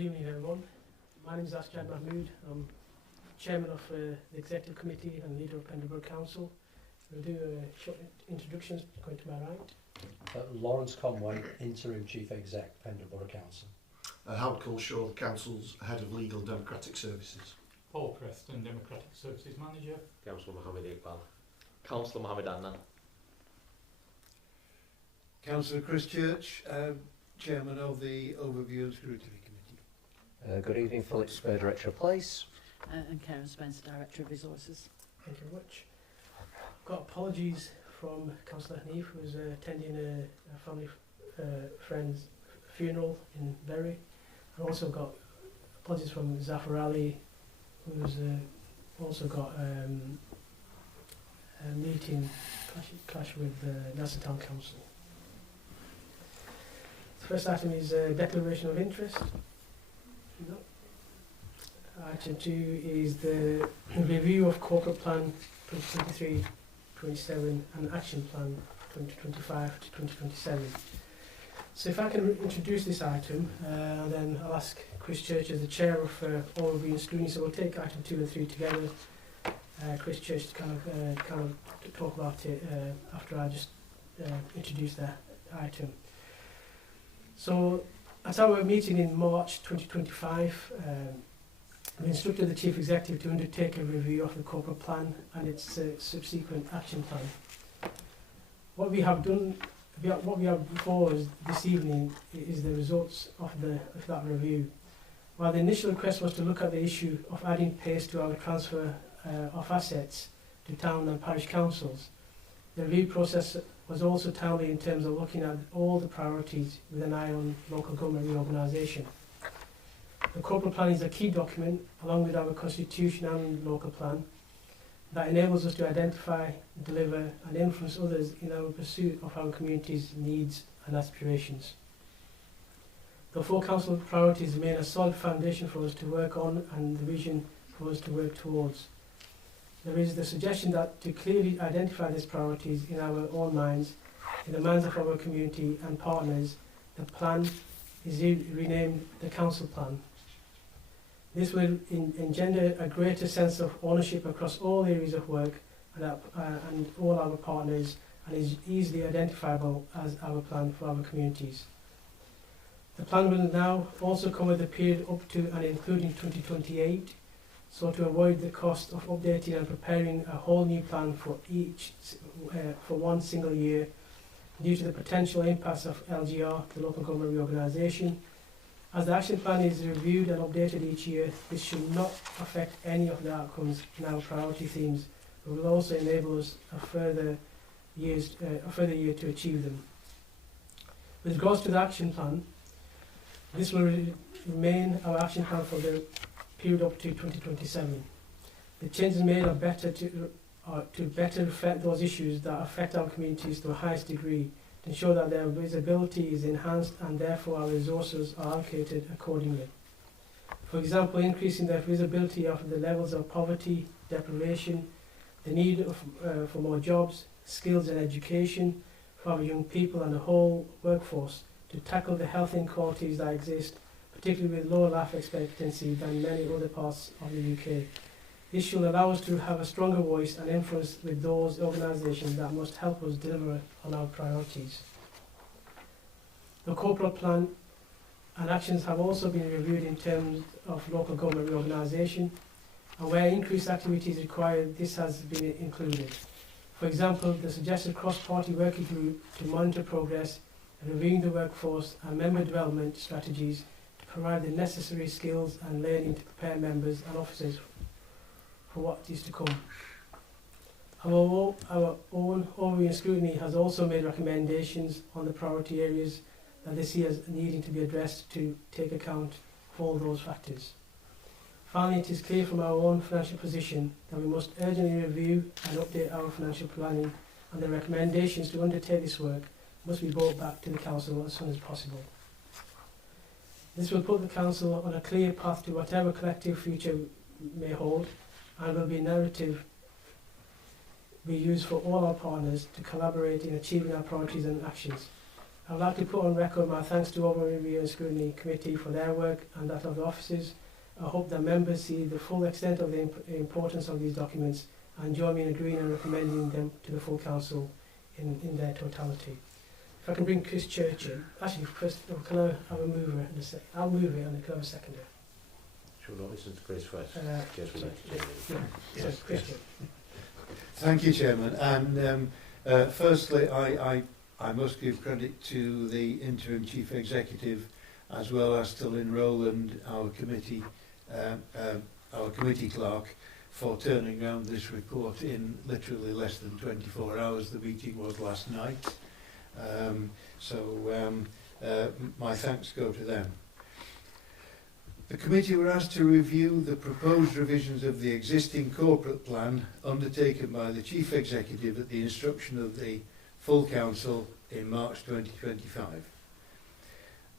Good evening, everyone. My name is Asjad Mahmood. I'm Chairman of the Executive Committee and Leader of Pendle Council. We'll do short introductions, going to my right. Lawrence Conway, Interim Chief Exec, Pendle Council. Howard Coleshaw, the Council's Head of Legal Democratic Services. Paul Preston, Democratic Services Manager. Councillor Mohammed Iqbal. Councillor Mohammed Annan. Councillor Chris Church, Chairman of the Overview and Scrutiny Committee. Good evening, Philip Spur, Director of Police. And Karen Spencer, Director of Resources. Thank you very much. I've got apologies from Councillor Hanif, who is attending a family friend's funeral in Bury. I've also got apologies from Zafar Ali, who's also got a meeting clash with Nelson Town Council. The first item is declaration of interest. No. Item 2 is the review of corporate plan 2023-27 and action plan 2025 to 2027. So if I can introduce this item, and then I'll ask Chris Church as the chair of Overview and Scrutiny. So we'll take item 2 and 3 together. Chris Church to kind of talk about it after I just introduce that item. So at our meeting in March 2025, we instructed the Chief Executive to undertake a review of the corporate plan and its subsequent action plan. What we have before us this evening is the results of that review. While the initial request was to look at the issue of adding pace to our transfer of assets to town and parish councils, the review process was also timely in terms of looking at all the priorities with an eye on local government reorganisation. The corporate plan is a key document, along with our constitution and local plan, that enables us to identify, deliver and influence others in our pursuit of our community's needs and aspirations. The 4 council priorities remain a solid foundation for us to work on and the vision for us to work towards. There is the suggestion that to clearly identify these priorities in our own minds, in the minds of our community and partners, the plan is renamed the Council Plan. This will engender a greater sense of ownership across all areas of work and all our partners, and is easily identifiable as our plan for our communities. The plan will now also cover the period up to and including 2028, so to avoid the cost of updating and preparing a whole new plan for one single year, due to the potential impacts of LGR, the local government reorganisation. As the action plan is reviewed and updated each year, this should not affect any of the outcomes in our priority themes, but will also enable us a further year to achieve them. With regards to the action plan, this will remain our action plan for the period up to 2027. The changes made are to better reflect those issues that affect our communities to the highest degree, to ensure that their visibility is enhanced and therefore our resources are allocated accordingly. For example, increasing the visibility of the levels of poverty, deprivation, the need for more jobs, skills and education for our young people and the whole workforce, to tackle the health inequalities that exist, particularly with lower life expectancy than many other parts of the UK. This should allow us to have a stronger voice and influence with those organisations that must help us deliver on our priorities. The corporate plan and actions have also been reviewed in terms of local government reorganisation, and where increased activity is required, this has been included. For example, the suggested cross-party working group to monitor progress, reviewing the workforce and member development strategies to provide the necessary skills and learning to prepare members and officers for what is to come. Our own Overview and Scrutiny has also made recommendations on the priority areas that they see as needing to be addressed to take account of all those factors. Finally, it is clear from our own financial position that we must urgently review and update our financial planning, and the recommendations to undertake this work must be brought back to the Council as soon as possible. This will put the Council on a clear path to whatever collective future may hold, and will be a narrative we use for all our partners to collaborate in achieving our priorities and actions. I would like to put on record my thanks to Overall Review and Scrutiny Committee for their work and that of the officers. I hope that members see the full extent of the importance of these documents and join me in agreeing and recommending them to the full council in their totality. If I can bring Chris Church in. Actually, first, can I have a mover and a second? I'll move it and then can I have a seconder? Should we not listen to Chris first? Just we sorry, need to change it. Yeah, so Chris Church. Thank you, Chairman. And firstly, I must give credit to the interim chief executive, as well as to Lynn Rowland, our committee clerk, for turning around this report in literally less than 24 hours. The meeting was last night. My thanks go to them. The committee were asked to review the proposed revisions of the existing corporate plan undertaken by the Chief Executive at the instruction of the full Council in March 2025.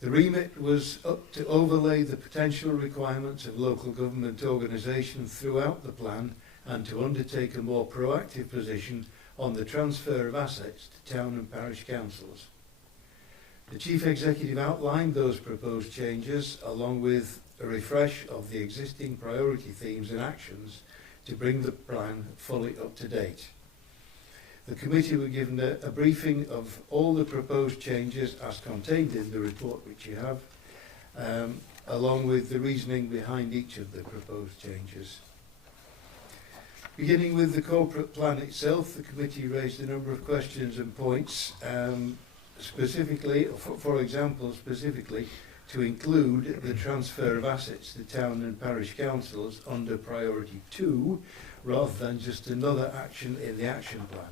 The remit was up to overlay the potential requirements of local government organisations throughout the plan and to undertake a more proactive position on the transfer of assets to town and parish councils. The Chief Executive outlined those proposed changes along with a refresh of the existing priority themes and actions to bring the plan fully up to date. The committee were given a briefing of all the proposed changes as contained in the report which you have, along with the reasoning behind each of the proposed changes. Beginning with the corporate plan itself, the committee raised a number of questions and points, specifically to include the transfer of assets to town and parish councils under priority 2, rather than just another action in the action plan.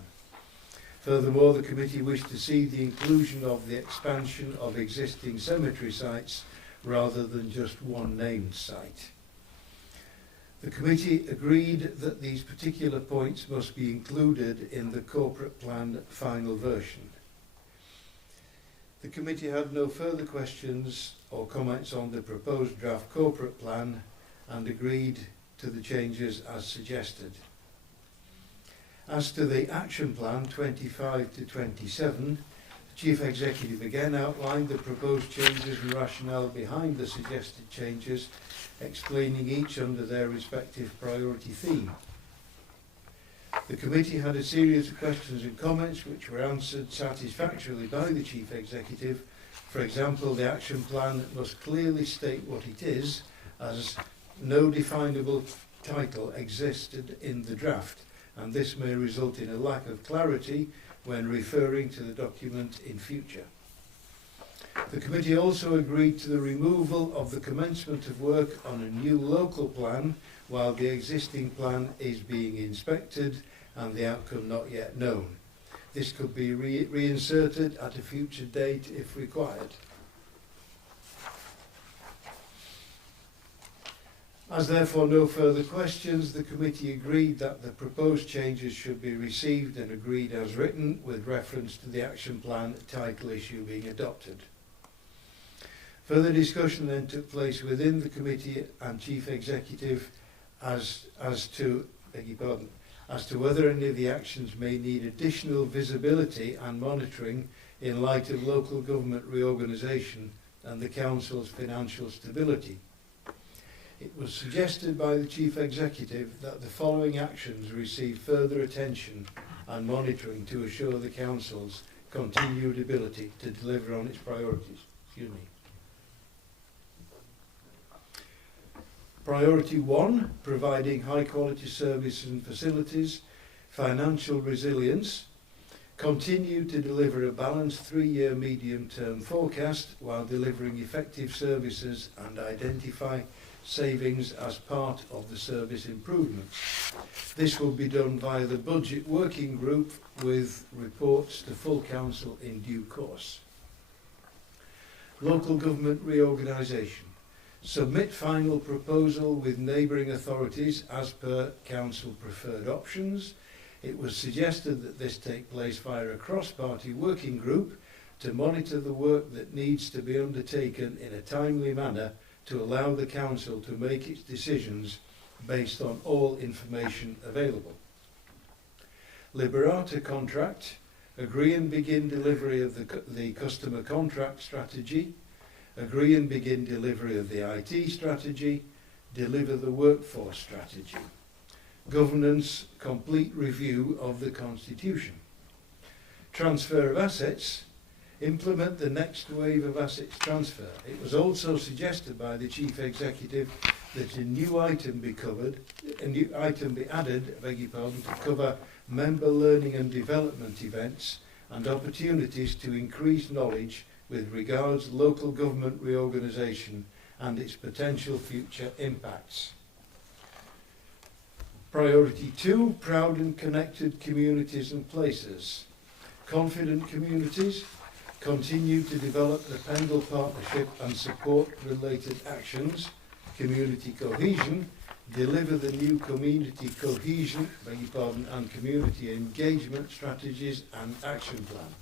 Furthermore, the committee wished to see the inclusion of the expansion of existing cemetery sites rather than just one named site. The committee agreed that these particular points must be included in the corporate plan final version. The committee had no further questions or comments on the proposed draft corporate plan and agreed to the changes as suggested. As to the action plan 25 to 27, the Chief Executive again outlined the proposed changes and rationale behind the suggested changes, explaining each under their respective priority theme. The committee had a series of questions and comments which were answered satisfactorily by the Chief Executive. For example, the action plan must clearly state what it is, as no definable title existed in the draft, and this may result in a lack of clarity when referring to the document in future. The committee also agreed to the removal of the commencement of work on a new local plan while the existing plan is being inspected and the outcome not yet known. This could be reinserted at a future date if required. As therefore no further questions, the committee agreed that the proposed changes should be received and agreed as written with reference to the action plan title issue being adopted. Further discussion then took place within the committee and Chief Executive as to whether any of the actions may need additional visibility and monitoring in light of local government reorganisation and the Council's financial stability. It was suggested by the Chief Executive that the following actions receive further attention and monitoring to assure the Council's continued ability to deliver on its priorities. Priority 1, providing high quality services and facilities, financial resilience, continue to deliver a balanced 3-year medium-term forecast while delivering effective services and identify savings as part of the service improvements. This will be done via the budget working group with reports to full council in due course. Local government reorganisation. Submit final proposal with neighbouring authorities as per council preferred options. It was suggested that this take place via a cross-party working group to monitor the work that needs to be undertaken in a timely manner to allow the council to make its decisions based on all information available. Liberata contract agree and begin delivery of the customer contract strategy, agree and begin delivery of the IT strategy, deliver the workforce strategy. Governance, complete review of the Constitution. Transfer of assets, implement the next wave of assets transfer. It was also suggested by the Chief Executive that a new item be added, to cover member learning and development events and opportunities to increase knowledge with regards to local government reorganisation and its potential future impacts. Priority 2, proud and connected communities and places. Confident communities, continue to develop the Pendle Partnership and support related actions. Community cohesion, deliver the new community cohesion, and community engagement strategies and action plan.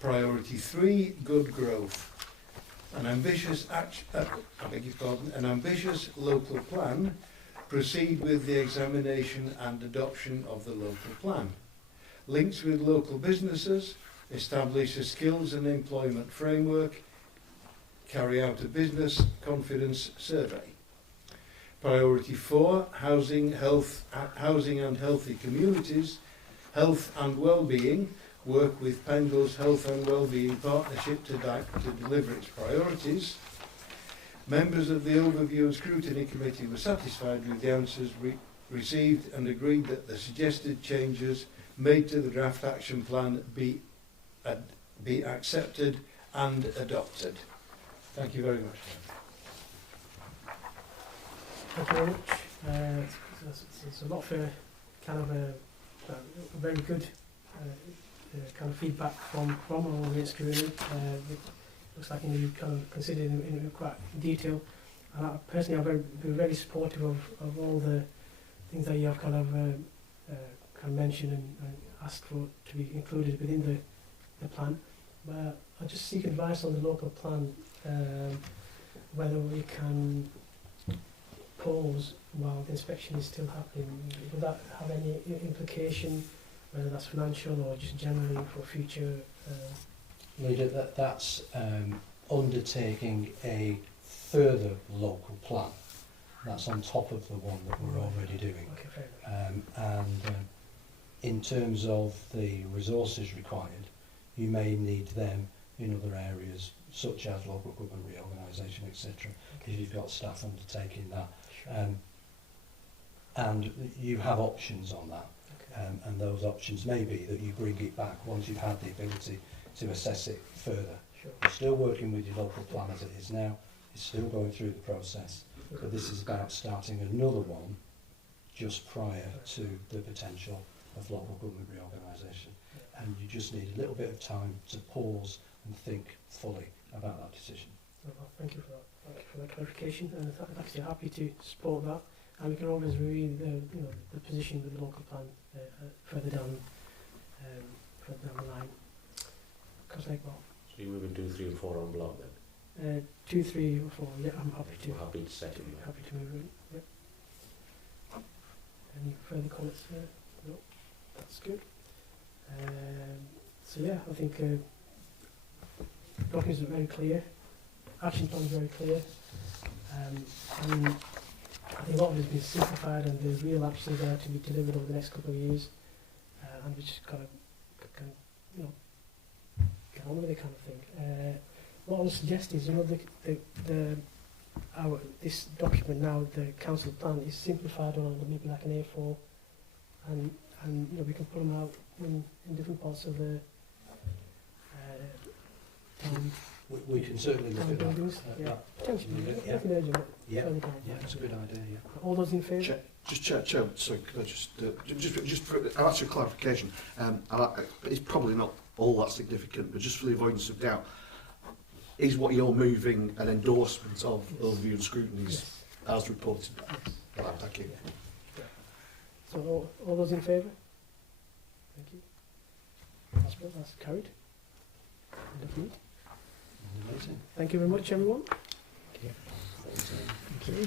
Priority 3, good growth. An ambitious local plan, proceed with the examination and adoption of the local plan. Links with local businesses, establish a skills and employment framework, carry out a business confidence survey. Priority 4, housing and healthy communities, health and well-being, work with Pendle's Health and Wellbeing Partnership to deliver its priorities. Members of the Overview and Scrutiny Committee were satisfied with the answers received and agreed that the suggested changes made to the draft action plan be accepted and adopted. Thank you very much. Thank you very much. It's a lot for kind of a very good kind of feedback from all of it. It looks like you kind of considered in quite detail. And I personally, I'm very supportive of all the things that you have kind of mentioned and asked for to be included within the plan. But I just seek advice on the local plan, whether we can pause while the inspection is still happening. Will that have any implication, whether that's financial or just generally for future? Leader, that's undertaking a further local plan. That's on top of the one that we're already doing. Okay, fair enough. In terms of the resources required, you may need them in other areas, such as local government reorganisation, etc., if you've got staff undertaking that. Sure. And you have options on that. Okay. And those options may be that you bring it back once you've had the ability to assess it further. Sure. You're still working with your local plan as it is now. It's still going through the process. But this is about starting another one just prior to the potential of local government reorganisation. And you just need a little bit of time to pause and think fully about that decision. Well, thank you for that. Thank you for that clarification. And I'm actually happy to support that. And we can always review the position with the local plan further down the line. Because well. So you're moving 2, 3 and 4 on block then? 2, 3 or 4. Yeah, I'm happy to. You're happy to set it? Happy to move it. Yep. Any further comments? No. That's good. So yeah, I think documents are very clear. Action plan is very clear. And I think a lot of it has been simplified, and there's real actions there to be delivered over the next couple of years. And we just kind of get on with it, kind of thing. What I would suggest is, this document now, the council plan, is simplified on maybe like an A4, and we can put them out in different parts of the town. We can certainly look at buildings. that. Yeah, potentially. Yeah. Nothing urgent. Yeah, further down. yeah, it's a good idea. Yeah. All those in favour? Chair, sorry, could I I'll ask you a clarification. It's probably not all that significant, but just for the avoidance of doubt, is what you're moving an endorsement of overview and scrutinies as reported? Yes. Right, thank you. Yeah. So all those in favour? Thank you. That's carried. End of meeting. Amazing. Thank you very much, everyone. Thank you. Thank you.